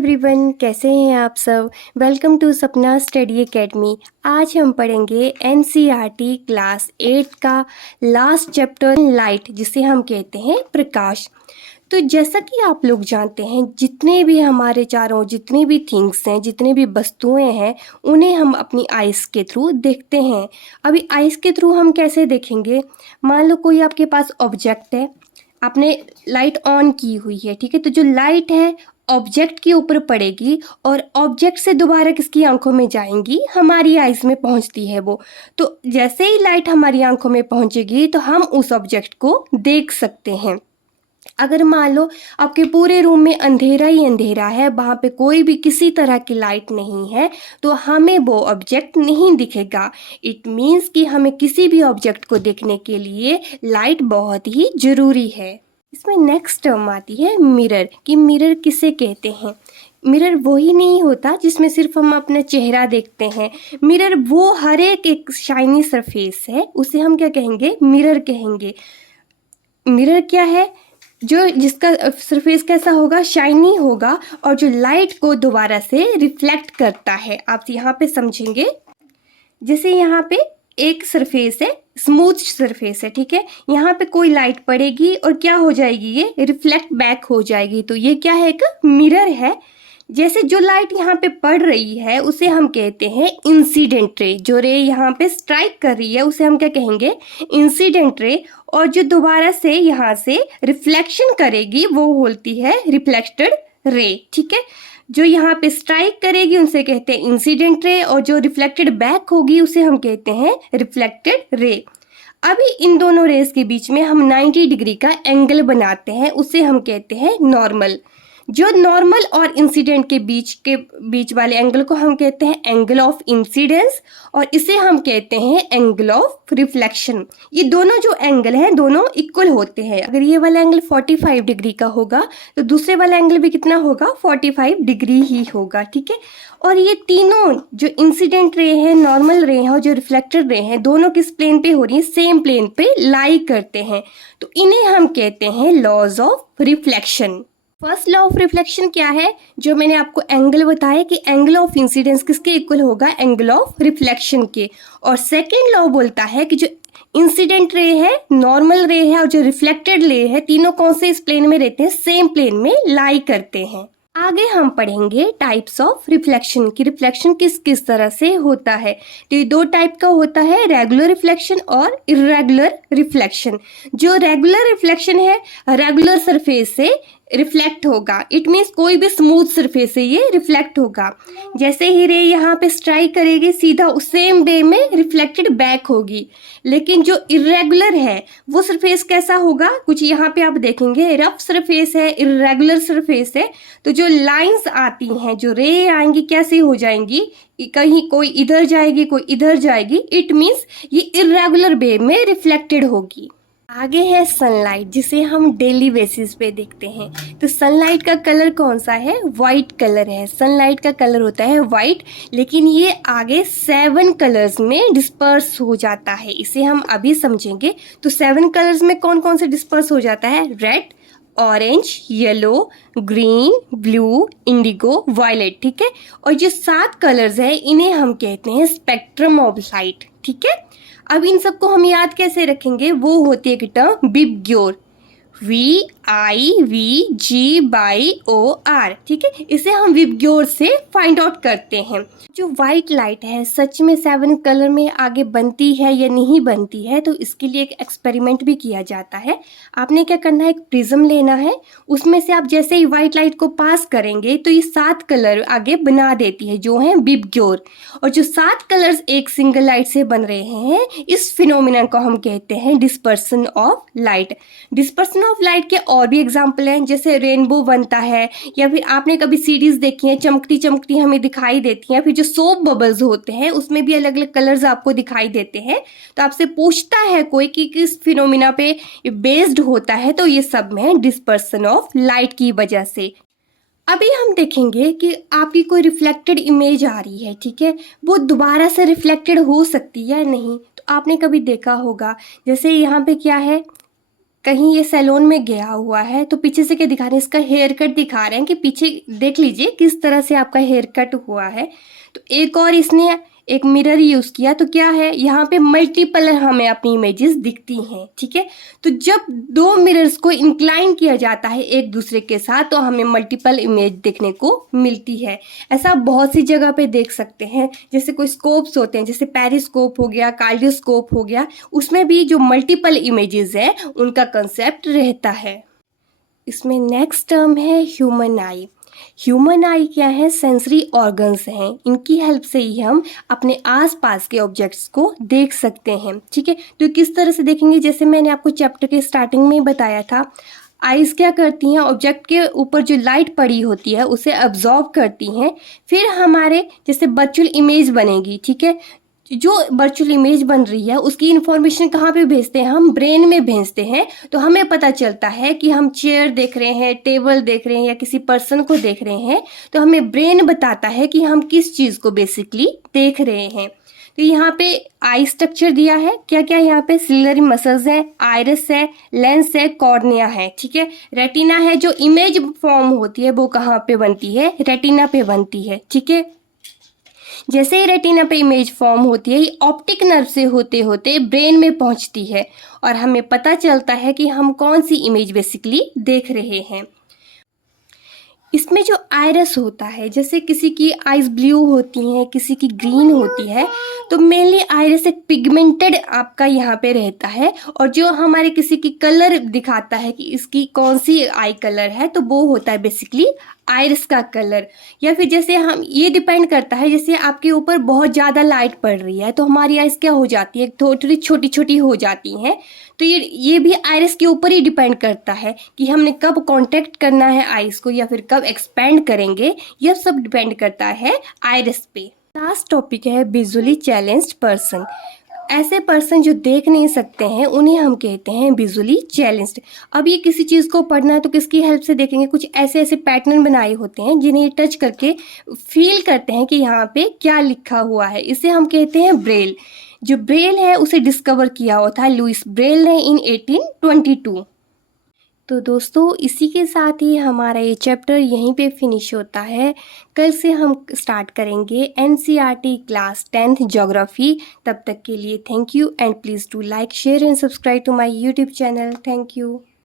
Everyone, कैसे हैं आप सब। वेलकम टू सपना स्टडी एकेडमी। आज हम पढ़ेंगे एनसीईआरटी क्लास 8 का लास्ट चैप्टर लाइट, जिसे हम कहते हैं प्रकाश। तो जैसा कि आप लोग जानते हैं, जितने भी हमारे चारों जितनी भी थिंग्स हैं, जितनी भी वस्तुएं हैं, उन्हें हम अपनी आइज़ के थ्रू देखते हैं। अभी आइज़ के थ्रू हम कैसे देखेंगे। मान लो कोई आपके पास ऑब्जेक्ट है, आपने लाइट ऑन की हुई है, ठीक है। तो जो लाइट है ऑब्जेक्ट के ऊपर पड़ेगी और ऑब्जेक्ट से दोबारा किसकी आंखों में जाएंगी, हमारी आइज में पहुंचती है वो। तो जैसे ही लाइट हमारी आंखों में पहुंचेगी तो हम उस ऑब्जेक्ट को देख सकते हैं। अगर मान लो आपके पूरे रूम में अंधेरा ही अंधेरा है, वहां पे कोई भी किसी तरह की लाइट नहीं है, तो हमें वो ऑब्जेक्ट नहीं दिखेगा। इट मीन्स कि हमें किसी भी ऑब्जेक्ट को देखने के लिए लाइट बहुत ही जरूरी है। इसमें नेक्स्ट टर्म आती है मिरर, कि मिरर किसे कहते हैं। मिरर वही नहीं होता जिसमें सिर्फ हम अपना चेहरा देखते हैं। मिरर वो हर एक शाइनी सरफेस है, उसे हम क्या कहेंगे, मिरर कहेंगे। मिरर क्या है, जो जिसका सरफेस कैसा होगा, शाइनी होगा, और जो लाइट को दोबारा से रिफ्लेक्ट करता है। आप यहाँ पे समझेंगे, जैसे यहाँ पे एक सरफेस है, स्मूथ सरफेस है, ठीक है। यहाँ पे कोई लाइट पड़ेगी और क्या हो जाएगी, ये रिफ्लेक्ट बैक हो जाएगी। तो ये क्या है, एक मिरर है। जैसे जो लाइट यहाँ पे पड़ रही है उसे हम कहते हैं इंसिडेंट रे। जो रे यहाँ पे स्ट्राइक कर रही है उसे हम क्या कहेंगे, इंसिडेंट रे। और जो दोबारा से यहाँ से रिफ्लेक्शन करेगी वो होती है रिफ्लेक्टेड रे, ठीक है। जो यहाँ पे स्ट्राइक करेगी उसे कहते हैं इंसिडेंट रे, और जो रिफ्लेक्टेड बैक होगी उसे हम कहते हैं रिफ्लेक्टेड रे। अभी इन दोनों रेस के बीच में हम 90 डिग्री का एंगल बनाते हैं, उसे हम कहते हैं नॉर्मल। जो नॉर्मल और इंसिडेंट के बीच वाले एंगल को हम कहते हैं एंगल ऑफ इंसिडेंस, और इसे हम कहते हैं एंगल ऑफ रिफ्लेक्शन। ये दोनों जो एंगल हैं दोनों इक्वल होते हैं। अगर ये वाला एंगल 45 डिग्री का होगा तो दूसरे वाला एंगल भी कितना होगा, 45 डिग्री ही होगा, ठीक है। और ये तीनों जो इंसिडेंट रे है, नॉर्मल रे है और जो रिफ्लेक्टेड रे है, दोनों किस प्लेन पे हो रही है, सेम प्लेन पे लाई करते हैं। तो इन्हें हम कहते हैं laws of reflection. First law of reflection क्या है, जो मैंने आपको एंगल बताया कि एंगल ऑफ इंसिडेंस किसके इक्वल होगा, एंगल ऑफ रिफ्लेक्शन के। और सेकेंड लॉ बोलता है कि जो इंसिडेंट रे है, नॉर्मल रे है और जो रिफ्लेक्टेड रे है, तीनों कौन से इस प्लेन में रहते हैं, सेम प्लेन में लाई करते हैं। आगे हम पढ़ेंगे टाइप्स ऑफ रिफ्लेक्शन, की रिफ्लेक्शन किस किस तरह से होता है। तो ये दो टाइप का होता है, रेगुलर रिफ्लेक्शन और इर्रेगुलर रिफ्लेक्शन। जो रेगुलर रिफ्लेक्शन है, रेगुलर सरफेस से रिफ्लेक्ट होगा। इट मीन्स कोई भी स्मूथ सरफेस से ये रिफ्लेक्ट होगा। जैसे ही रे यहाँ पे स्ट्राइक करेगी, सीधा उस सेम वे में रिफ्लेक्टेड बैक होगी। लेकिन जो इर्रेगुलर है वो सरफेस कैसा होगा, कुछ यहाँ पे आप देखेंगे रफ सरफेस है, इर्रेगुलर सरफेस है। तो जो लाइंस आती हैं, जो रे आएंगी, कैसी हो जाएंगी, कहीं कोई इधर जाएगी कोई इधर जाएगी। इट मीन्स ये इर्रेगुलर वे में रिफ्लेक्टेड होगी। आगे है सनलाइट, जिसे हम डेली बेसिस पे देखते हैं। तो सनलाइट का कलर कौन सा है, वाइट कलर है। सनलाइट का कलर होता है वाइट, लेकिन ये आगे 7 कलर्स में डिस्पर्स हो जाता है, इसे हम अभी समझेंगे। तो 7 कलर्स में कौन कौन से डिस्पर्स हो जाता है, red, orange, yellow, green, blue, indigo, violet, ठीक है। और जो 7 कलर्स है इन्हें हम कहते हैं स्पेक्ट्रम ऑफ लाइट, ठीक है। अब इन सबको हम याद कैसे रखेंगे, वो होती है एक टर्म विबग्योर, VIVGOR, ठीक है। इसे हम विबग्योर से फाइंड आउट करते हैं। जो व्हाइट लाइट है सच में 7 कलर में आगे बनती है या नहीं बनती है, तो इसके लिए एक एक्सपेरिमेंट भी किया जाता है। आपने क्या करना है, एक प्रिज्म लेना है, उसमें से आप जैसे ही व्हाइट लाइट को पास करेंगे तो ये 7 कलर आगे बना देती है, जो है विबग्योर। और जो 7 कलर्स एक सिंगल लाइट से बन रहे हैं, इस फिनोमिना को हम कहते हैं dispersion of light. Dispersion of light के और भी एग्जाम्पल हैं, जैसे रेनबो बनता है, या फिर आपने कभी सीरीज देखी है, चमकती चमकती हमें दिखाई देती हैं। फिर जो सोप बबल्स होते हैं उसमें भी अलग अलग कलर्स आपको दिखाई देते हैं। तो आपसे पूछता है कोई कि किस फिनोमिना पे बेस्ड होता है, तो ये सब में डिस्पर्सन ऑफ लाइट की वजह से। अभी हम देखेंगे कि आपकी कोई रिफ्लेक्टेड इमेज आ रही है, ठीक है, वो दोबारा से रिफ्लेक्टेड हो सकती है या नहीं। तो आपने कभी देखा होगा, जैसे यहाँ पे क्या है, कहीं ये सैलून में गया हुआ है, तो पीछे से क्या दिखा रहे हैं, इसका हेयर कट दिखा रहे हैं कि पीछे देख लीजिए किस तरह से आपका हेयर कट हुआ है। तो एक और इसने एक मिरर यूज़ किया, तो क्या है यहाँ पे मल्टीपल हमें अपनी इमेजेस दिखती हैं, ठीक है। तो जब दो मिरर्स को इंक्लाइन किया जाता है एक दूसरे के साथ, तो हमें मल्टीपल इमेज देखने को मिलती है। ऐसा बहुत सी जगह पे देख सकते हैं, जैसे कोई स्कोप्स होते हैं, जैसे पेरिस्कोप हो गया, कालियोस्कोप हो गया, उसमें भी जो मल्टीपल इमेजेस है उनका कंसेप्ट रहता है। इसमें नेक्स्ट टर्म है ह्यूमन आई। ह्यूमन आई क्या है, सेंसरी ऑर्गन्स हैं, इनकी हेल्प से ही हम अपने आसपास के ऑब्जेक्ट्स को देख सकते हैं, ठीक है। तो किस तरह से देखेंगे, जैसे मैंने आपको चैप्टर के स्टार्टिंग में ही बताया था, आइज़ क्या करती हैं, ऑब्जेक्ट के ऊपर जो लाइट पड़ी होती है उसे अब्जॉर्ब करती हैं, फिर हमारे जैसे वर्चुअल इमेज बनेगी, ठीक है। जो वर्चुअल इमेज बन रही है उसकी इन्फॉर्मेशन कहाँ पे भेजते हैं, हम ब्रेन में भेजते हैं। तो हमें पता चलता है कि हम चेयर देख रहे हैं, टेबल देख रहे हैं या किसी पर्सन को देख रहे हैं, तो हमें ब्रेन बताता है कि हम किस चीज़ को बेसिकली देख रहे हैं। तो यहाँ पे आई स्ट्रक्चर दिया है, क्या क्या यहाँ पे सिलियरी मसल्स है, आइरिस है, लेंस है, कॉर्निया है, ठीक है। रेटिना है, जो इमेज फॉर्म होती है वो कहाँ पे बनती है, रेटिना पे बनती है, ठीक है। जैसे ही रेटिना पे इमेज फॉर्म होती है, ये ऑप्टिक नर्व से होते होते ब्रेन में पहुंचती है और हमें पता चलता है कि हम कौन सी इमेज बेसिकली देख रहे हैं। इसमें जो आइरस होता है, जैसे किसी की आइज ब्लू होती हैं, किसी की ग्रीन होती है, तो मेनली आइरस एक पिगमेंटेड आपका यहाँ पे रहता है, और जो हमारे किसी की कलर दिखाता है कि इसकी कौन सी आई कलर है, तो वो होता है बेसिकली आइरिस का कलर। या फिर जैसे हम ये डिपेंड करता है, जैसे आपके ऊपर बहुत ज़्यादा लाइट पड़ रही है तो हमारी आइज क्या हो जाती है, थोड़ी छोटी छोटी हो जाती हैं। तो ये भी आइरिस के ऊपर ही डिपेंड करता है कि हमने कब कांटेक्ट करना है आइज को या फिर कब एक्सपेंड करेंगे, यह सब डिपेंड करता है आइरिस पे। लास्ट टॉपिक है विजुअली चैलेंज्ड पर्सन। ऐसे पर्सन जो देख नहीं सकते हैं उन्हें हम कहते हैं विजुअली चैलेंज्ड। अब ये किसी चीज़ को पढ़ना है तो किसकी हेल्प से देखेंगे, कुछ ऐसे ऐसे पैटर्न बनाए होते हैं जिन्हें टच करके फील करते हैं कि यहाँ पे क्या लिखा हुआ है, इसे हम कहते हैं ब्रेल। जो ब्रेल है उसे डिस्कवर किया हुआ था लुइस ब्रेल ने इन 1822। तो दोस्तों इसी के साथ ही हमारा ये चैप्टर यहीं पे फिनिश होता है। कल से हम स्टार्ट करेंगे एनसीईआरटी क्लास 10th ज्योग्राफी। तब तक के लिए thank you and please do like share and subscribe to my YouTube channel. Thank you.